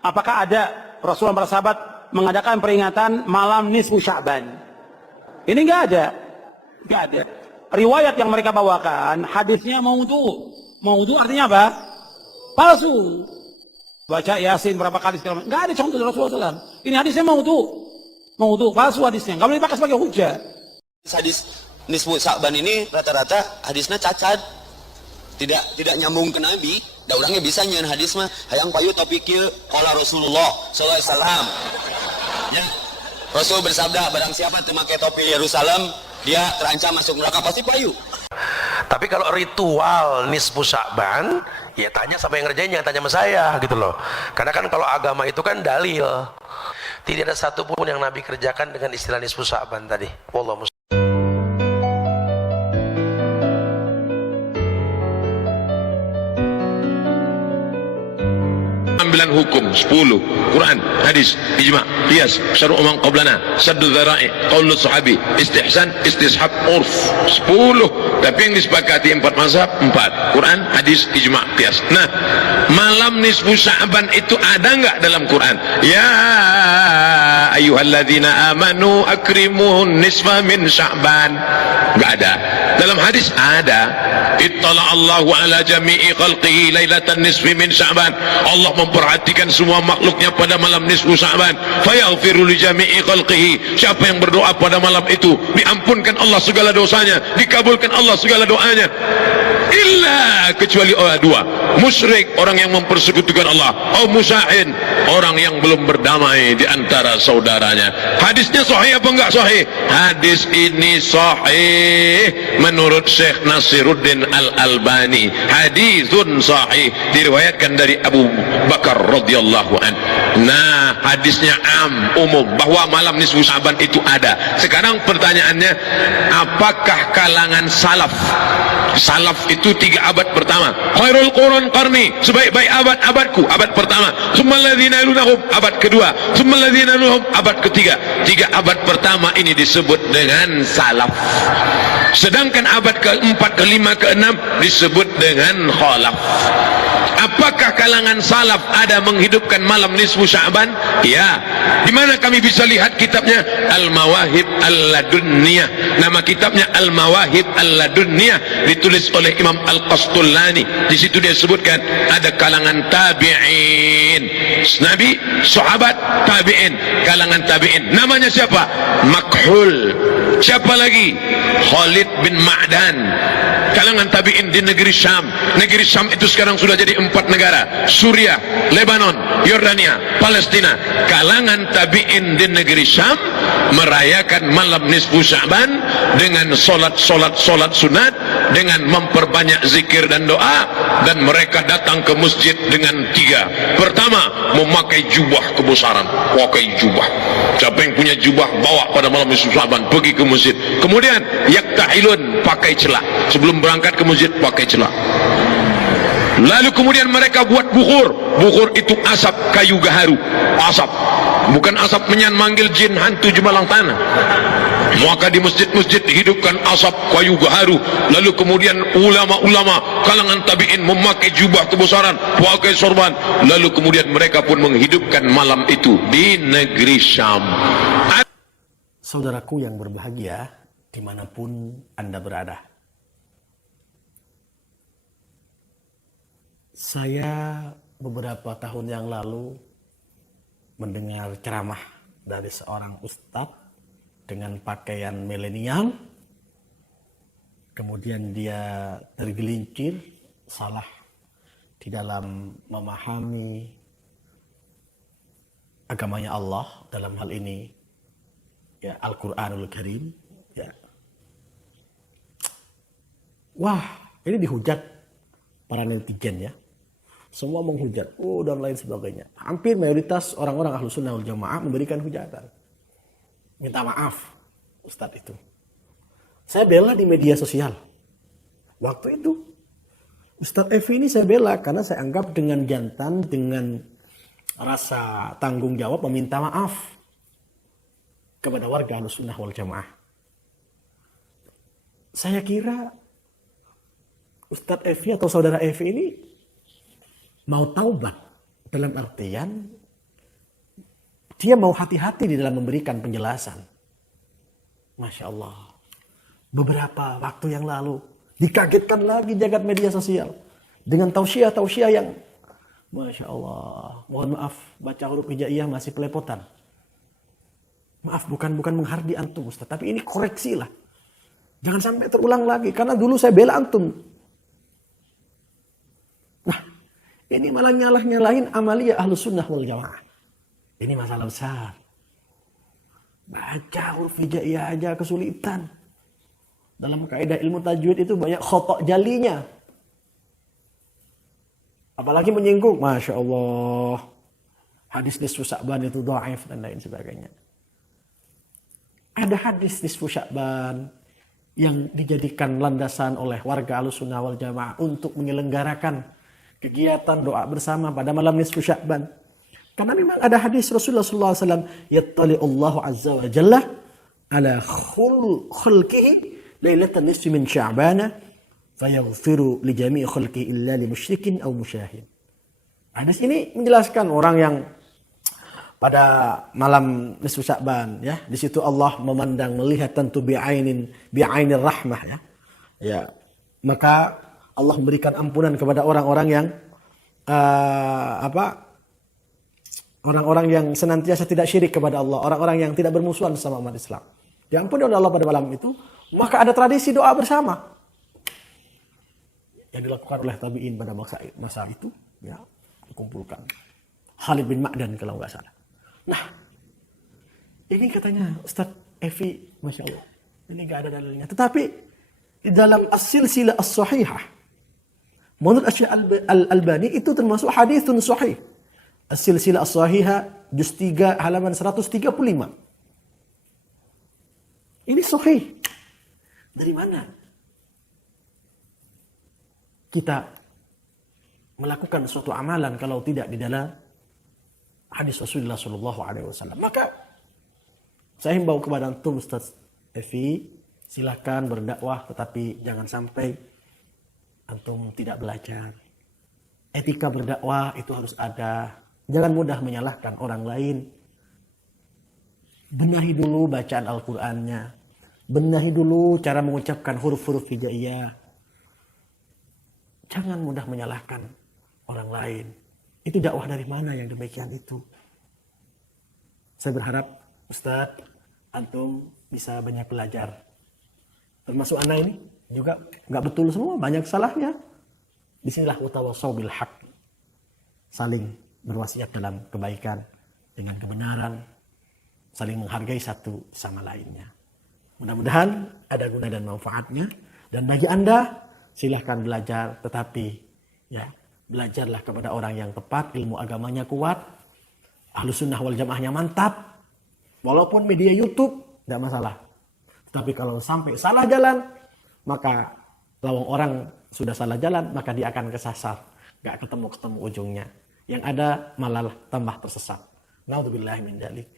Apakah ada Rasulullah para sahabat mengadakan peringatan malam nisfu Sya'ban? Ini enggak ada. Enggak ada. Riwayat yang mereka bawakan, hadisnya maudhu. Maudhu artinya apa? Palsu. Baca Yasin berapa kali segala macam. Enggak ada contoh dari Rasulullah SAW. Ini hadisnya maudhu. Maudhu, palsu hadisnya. Enggak boleh dipakai sebagai hujah. Hadis nisfu Sya'ban ini rata-rata hadisnya cacat. Tidak nyambung ke Nabi. Da orangnya bisa nyeun hadis mah hayang payu topik kieu qala Rasulullah sallallahu alaihi wasallam. Ya. Rasul bersabda, barang siapa teu make topi Yerusalem, dia terancam masuk neraka, pasti payu. Tapi kalau ritual nisfu Sya'ban, ya tanya sama yang ngerjain, jangan tanya sama saya gitu loh. Karena kan kalau agama itu kan dalil. Tidak ada satupun yang Nabi kerjakan dengan istilah nisfu Sya'ban tadi. Wallahu Ambilan hukum 10, Quran, hadis, ijma', qiyas, syar'u man qablana, saddu dzara'i, qaulus sahabi, istihsan, istishab, urf. 10. Tapi yang disepakati 4 mazhab, 4. Quran, hadis, ijma', qiyas. Nah, malam nisfu Sya'ban itu ada enggak dalam Quran? Ya ayyuhalladzina amanu akrimun nisfa min Sya'ban. Enggak ada. Dalam hadis ada. Ittala Allahu ala jami'i khalqihi lailatan nisfi min Sya'ban. Allah memperhatikan semua makhluknya pada malam nisfu Sya'ban. Fayaghfiru li jami'i khalqihi. Siapa yang berdoa pada malam itu, diampunkan Allah segala dosanya, dikabulkan Allah segala doanya. Illa, kecuali dua, musyrik, orang yang mempersekutukan Allah, atau musahin, orang yang belum berdamai di antara saudaranya. Hadisnya sahih apa enggak sahih? Hadis ini sahih menurut Syekh Nasiruddin Al-Albani. Hadisun sahih, diriwayatkan dari Abu Bakar radhiyallahu an. Nah, hadisnya umum bahwa malam nisfu Sya'ban itu ada. Sekarang pertanyaannya, apakah kalangan salaf itu 3 abad pertama, khairul qurun qarni, sebaik-baik abadku, abad pertama, tsummal ladzina yalunahum, abad kedua, tsummal ladzina yalunahum, abad ketiga. 3 abad pertama ini disebut dengan salaf. Sedangkan abad keempat, kelima, keenam disebut dengan khalaf. Apakah kalangan salaf ada menghidupkan malam nisfu Sya'ban? Ya. Di mana kami bisa lihat kitabnya? Al-Mawahib Al-Ladunniyah. Nama kitabnya Al-Mawahib Al-Ladunniyah, ditulis oleh Imam Al-Qastullani. Di situ dia sebutkan ada kalangan tabi'in. Nabi, sahabat, tabi'in, kalangan tabi'in. Namanya siapa? Makhul. Siapa lagi? Khalid bin Ma'dan. Kalangan tabi'in di negeri Syam. Negeri Syam itu sekarang sudah jadi 4 negara: Suriah, Lebanon, Yordania, Palestina. Kalangan tabi'in di negeri Syam merayakan malam nisfu Sya'ban dengan solat sunat, dengan memperbanyak zikir dan doa, dan mereka datang ke masjid dengan 3. Pertama, memakai jubah kebesaran, pakai jubah. Siapa yang punya jubah bawa pada malam nisfu Sya'ban, pergi ke masjid. Kemudian yaktahilun, pakai celak. Sebelum berangkat ke masjid pakai celak. Lalu kemudian mereka buat bukhur. Bukhur itu asap kayu gaharu. Asap, bukan asap menyan manggil jin hantu jumalang tanah. Maka di masjid-masjid dihidupkan asap kayu gaharu. Lalu kemudian ulama-ulama kalangan tabi'in memakai jubah kebesaran, pakai sorban. Lalu kemudian mereka pun menghidupkan malam itu di negeri Syam. Saudaraku yang berbahagia, dimanapun Anda berada, saya beberapa tahun yang lalu mendengar ceramah dari seorang ustadz dengan pakaian milenial. Kemudian dia tergelincir salah di dalam memahami agamanya Allah, dalam hal ini ya Al-Quranul Karim. Ya. Wah, ini dihujat para netizen ya. Semua menghujat, dan lain sebagainya. Hampir mayoritas orang-orang Ahlus Sunnah wal Jamaah memberikan hujatan. Minta maaf, Ustadz itu. Saya bela di media sosial. Waktu itu, Ustadz Evi ini saya bela karena saya anggap dengan jantan, dengan rasa tanggung jawab meminta maaf kepada warga Ahlus Sunnah wal Jamaah. Saya kira Ustadz Evi atau saudara Evi ini mau taubat, dalam artian dia mau hati-hati di dalam memberikan penjelasan. Masya Allah. Beberapa waktu yang lalu dikagetkan lagi jagat media sosial dengan tausiah-tausiah yang Masya Allah. Mohon maaf, baca huruf hijaiyah masih pelepotan. Maaf, bukan menghardi antum Ustaz, tapi ini koreksi lah. Jangan sampai terulang lagi, karena dulu saya bela antum. Nah, ini malah nyalahin amaliyah Ahlus Sunnah wal Jamaah. Ini masalah besar. Baca huruf hijaiyah aja kesulitan. Dalam kaidah ilmu tajwid itu banyak khotok jalinya. Apalagi menyinggung, Masya Allah, hadis nisfu Sya'ban itu dhaif dan lain sebagainya. Ada hadis nisfu Sya'ban yang dijadikan landasan oleh warga Ahlussunnah wal Jamaah untuk menyelenggarakan kegiatan doa bersama pada malam nisfu Sya'ban. Karena memang ada hadis Rasulullah SAW, yattali Allah Azza wa Jalla ala khulqihi lailatan nisfi min Sya'bana fayaghfiru li jami'i khalqi illa li musyrikin aw musyahid. Hadis ini menjelaskan orang yang pada malam nisfu Sya'ban ya, di situ Allah memandang melihat tentu bi'ainir rahmah ya. Ya, maka Allah memberikan ampunan kepada orang-orang yang orang-orang yang senantiasa tidak syirik kepada Allah, orang-orang yang tidak bermusuhan sama umat Islam. Diampuni oleh Allah pada malam itu, maka ada tradisi doa bersama yang dilakukan oleh tabi'in pada masa itu, ya, dikumpulkan. Khalid bin Ma'dan kalau nggak salah. Nah, ini katanya Ustaz Evi, Masya Allah, ini nggak ada dalilnya. Tetapi di dalam as-silsilah as-sahihah, menurut Asy Al-Albani itu termasuk haditsun sahih. As-silsilah as-sahihah juz 3 halaman 135. Ini sahih. Dari mana kita melakukan suatu amalan kalau tidak di dalam hadis Rasulullah SAW? Maka saya himbau kepada antum Ustaz Evi, silakan berdakwah, tetapi jangan sampai antum tidak belajar. Etika berdakwah itu harus ada. Jangan mudah menyalahkan orang lain. Benahi dulu bacaan Al-Qur'annya. Benahi dulu cara mengucapkan huruf-huruf hijaiyah. Jangan mudah menyalahkan orang lain. Itu dakwah dari mana yang demikian itu? Saya berharap Ustaz, antum bisa banyak belajar. Termasuk anak ini juga nggak betul semua, banyak salahnya. Disinilah utawassaw bil haq. Saling berwasiat dalam kebaikan dengan kebenaran, saling menghargai satu sama lainnya. Mudah-mudahan ada guna dan manfaatnya. Dan bagi Anda, silahkan belajar, tetapi ya belajarlah kepada orang yang tepat, ilmu agamanya kuat, Ahlussunnah wal Jamaahnya mantap. Walaupun media YouTube tidak masalah. Tetapi kalau sampai salah jalan, maka lawang orang sudah salah jalan, maka dia akan kesasar, gak ketemu ujungnya. Yang ada malah tambah tersesat. Naudzubillahi min dzalik.